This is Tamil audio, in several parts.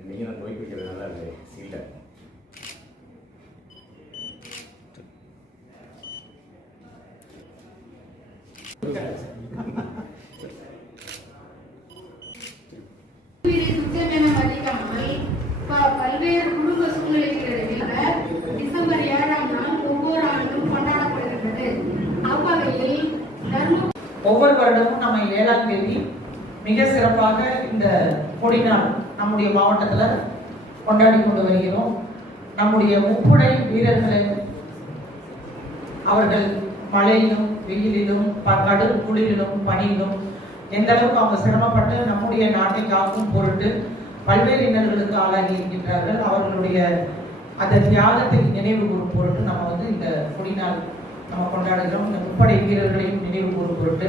El niño no puede porque le de ஒவ்வொரு வருடமும் நம்ம ஏழாம் தேதி மிக சிறப்பாக இந்த கொடிநாள் நம்முடைய மாவட்டத்தில் கொண்டாடி கொண்டு வருகிறோம். நம்முடைய முப்புடை வீரர்களை அவர்கள் மழையிலும் வெயிலிலும் ப- கடும் குளிரிலும் பணியிலும் எந்த அளவுக்கு அவங்க சிரமப்பட்டு நம்முடைய நாட்டை காக்கும் பொருட்டு பல்வேறு இன்னல்களுக்கு ஆளாகி இருக்கின்றார்கள். அவர்களுடைய அந்த தியாகத்தை நினைவு கூறும் பொருட்டு நம்ம வந்து இந்த கொடிநாள் நம்ம கொண்டாடுகிறோம். இந்த முப்படை வீரர்களையும் நினைவு கூறும் பொருட்டு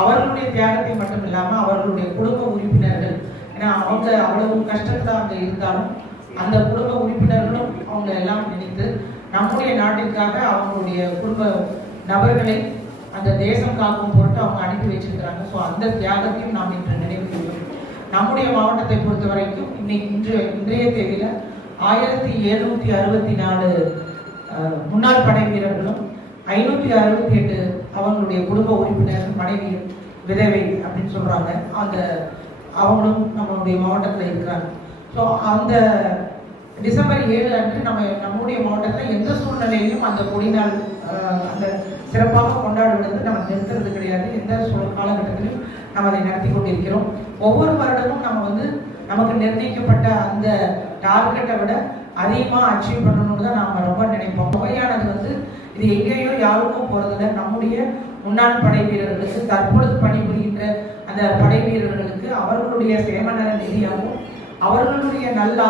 அவர்களுடைய தியாகத்தை மட்டும் இல்லாமல் அவர்களுடைய குடும்ப உறுப்பினர்கள் ஏன்னா அவங்க அவ்வளவு கஷ்டத்தில் அங்கே இருந்தாலும் அந்த குடும்ப உறுப்பினர்களும் அவங்க எல்லாம் நினைத்து நம்முடைய நாட்டிற்காக அவங்களுடைய குடும்ப நபர்களை அந்த தேசம் காக்கும் பொருட்டு அவங்க அனுப்பி வச்சிருக்கிறாங்க. ஸோ அந்த தியாகத்தையும் நாம் இன்று நினைவு கூறுகிறோம் நம்முடைய மாவட்டத்தை பொறுத்த வரைக்கும் இன்னைக்கு இன்று இன்றைய தேதியில் ஆயிரத்தி எழுநூத்தி அறுபத்தி நாலு முன்னாள் படை வீரர்களும் ஐநூத்தி அறுபத்தி எட்டு அவங்களுடைய குடும்ப உறுப்பினர் மனைவி விதவை அப்படின்னு சொல்றாங்க. அந்த அவங்களும் நம்மளுடைய மாவட்டத்தில் இருக்கிறாங்க. ஸோ அந்த டிசம்பர் ஏழு அன்று நம்ம நம்முடைய மாவட்டத்தில் எந்த சூழ்நிலையிலும் அந்த கொடிநாள் அந்த சிறப்பாக கொண்டாடுவது நம்ம நிறுத்துறது கிடையாது. எந்த சூழல் காலகட்டத்திலும் நம்ம அதை நடத்தி கொண்டிருக்கிறோம். ஒவ்வொரு வருடமும் நம்ம வந்து நமக்கு நிர்ணயிக்கப்பட்ட அந்த டார்கெட்டை விட அதிகமாக அச்சீவ் பண்ணணும்னு தான் நாம் ரொம்ப நினைப்போம். தொகையானது வந்து இது எங்கேயோ யாருக்கும் போறதில்ல. நம்முடைய முன்னாள் படை வீரர்களுக்கு தற்பொழுது பணிபுரிகின்ற அந்த படை வீரர்களுக்கு அவர்களுடைய சேமநல நிதியாகவும் அவர்களுடைய நல்லா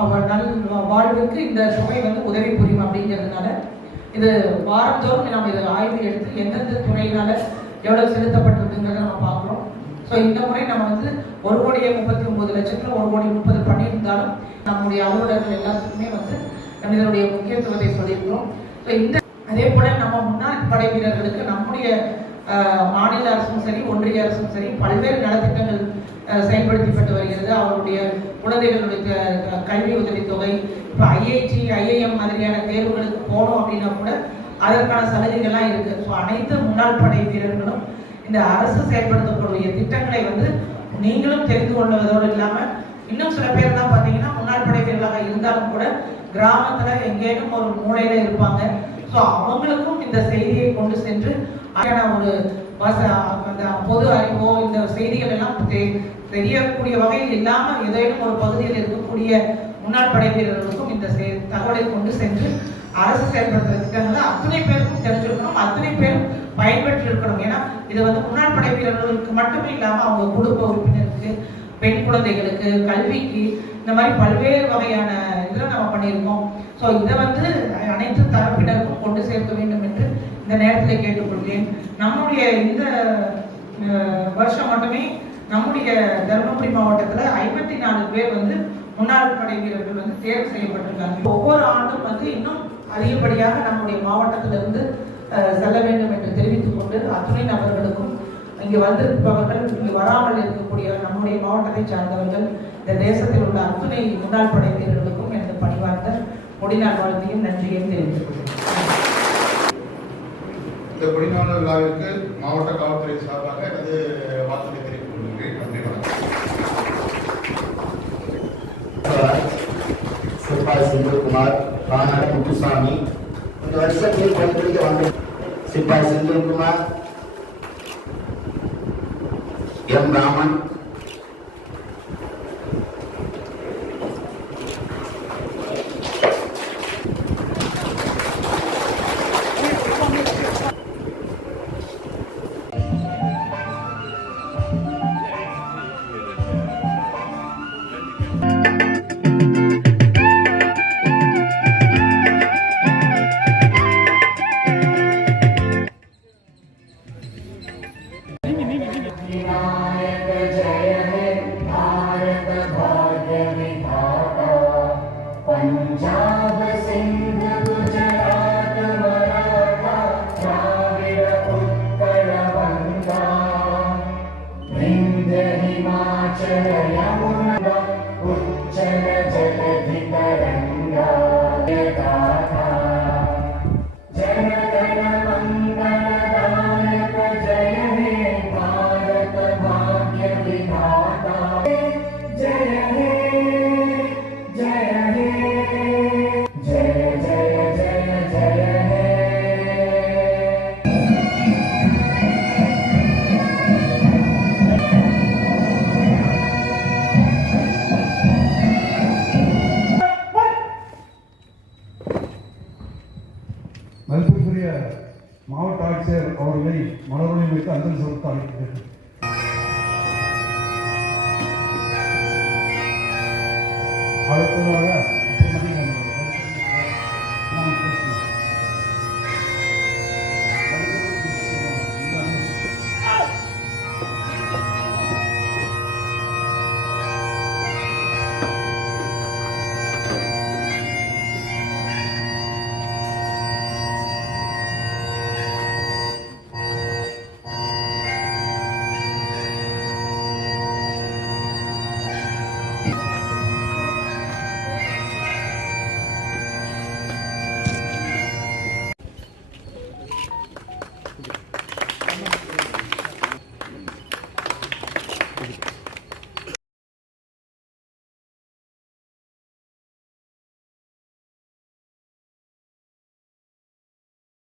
அவர் நல் வாழ்வுக்கு இந்த சுவை வந்து உதவி புரியும் அப்படிங்கிறதுனால இது வாரந்தோறும் நம்ம இதை ஆய்வு எடுத்து எந்தெந்த துறையினால எவ்வளவு செலுத்தப்பட்டிருக்குங்கிறத நம்ம பார்க்குறோம். ஸோ இந்த முறை நம்ம வந்து ஒரு கோடியே முப்பத்தி ஒன்பது லட்சத்துல ஒரு கோடி முப்பது பண்ணியிருந்தாலும் நம்முடைய அலுவலர்கள் எல்லாத்துக்குமே வந்து நம்ம இதனுடைய முக்கியத்துவத்தை சொல்லியிருக்கிறோம். ஸோ இந்த அதே போல நம்ம முன்னாள் படை வீரர்களுக்கு நம்முடைய மாநில அரசும் சரி ஒன்றிய அரசும் சரி பல்வேறு நலத்திட்டங்கள் செயல்படுத்தப்பட்டு வருகிறது. அவருடைய குழந்தைகளுடைய க- கல்வி உதவித்தொகை இப்போ ஐஐடி ஐஐஎம் மாதிரியான தேர்வுகளுக்கு போகணும் அப்படின்னா கூட அதற்கான சலுகைகள்லாம் இருக்கு. ஸோ அனைத்து முன்னாள் படை வீரர்களும் இந்த அரசு செயல்படுத்தக்கூடிய திட்டங்களை வந்து நீங்களும் தெரிந்து கொள்வதோடு இல்லாமல் இன்னும் சில பேர் தான் பார்த்தீங்கன்னா முன்னாள் படை வீரர்களாக இருந்தாலும் கூட கிராமத்தில் எங்கேயும் ஒரு மூலையில இருப்பாங்க. ஸோ அவங்களுக்கும் இந்த செய்தியை கொண்டு சென்று அதற்கான ஒரு வச அந்த பொது அறிவோ இந்த செய்திகள் எல்லாம் தெரியக்கூடிய வகையில் இல்லாமல் ஏதேனும் ஒரு பகுதியில் இருக்கக்கூடிய முன்னாள் படை வீரர்களுக்கும் இந்த தகவலை கொண்டு சென்று அரசு செயல்படுத்துற திட்டங்களை அத்தனை பேருக்கும் தெரிஞ்சிருக்கணும் அத்தனை பேரும் பயன்பெற்று இருக்கணும் ஏன்னா இது வந்து முன்னாள் படை வீரர்களுக்கு மட்டுமே இல்லாமல் அவங்க குடும்ப உறுப்பினருக்கு பெண் குழந்தைகளுக்கு கல்விக்கு இந்த மாதிரி பல்வேறு வகையான இதில் நம்ம பண்ணியிருக்கோம். ஸோ இதை வந்து அனைத்து தரப்பினருக்கும் கொண்டு சேர்க்க வேண்டும் என்று இந்த நேரத்தில் கேட்டுக்கொள்கிறேன். நம்முடைய இந்த வருஷம் மட்டுமே நம்முடைய தருமபுரி மாவட்டத்தில் ஐம்பத்தி நாலு பேர் வந்து முன்னாள் படை வீரர்கள் வந்து தேர்வு செய்யப்பட்டிருக்காங்க. ஒவ்வொரு ஆண்டும் வந்து இன்னும் அதிகப்படியாக நம்முடைய மாவட்டத்திலிருந்து அஹ், செல்ல வேண்டும் என்று தெரிவித்துக் கொண்டு அத்துணை நபர்களுக்கும் இங்கு வந்திருப்பவர்கள் இங்கு வராமல் இருக்கக்கூடிய நம்முடைய மாவட்டத்தை சார்ந்தவர்கள் இந்த தேசத்தில் உள்ள அத்துணை முன்னாள் படை வீரர்களுக்கும் எனது பணிவார்ந்த முடிநாள் வாழ்த்தையும் நன்றியையும் தெரிவித்துக் கொள்கிறேன். இந்த கொடிநாள் விழாவிற்கு மாவட்ட காவல்துறை சார்பாக எனது வாழ்த்துக்களை தெரிவித்துக் கொள்கிறேன். நன்றி வணக்கம். சிப்பாய் செந்தில்குமார் ராணா முத்துசாமி. இந்த வருஷத்தில் பணிபுரிக்க வந்து சிப்பாய் செந்தில்குமார் எம் ராமன் Amen. மாவட்ட ஆட்சியர் அவர்களை மலர்வழி வைத்து அஞ்சலி செலுத்த அழைக்கிறேன். அடுத்ததாக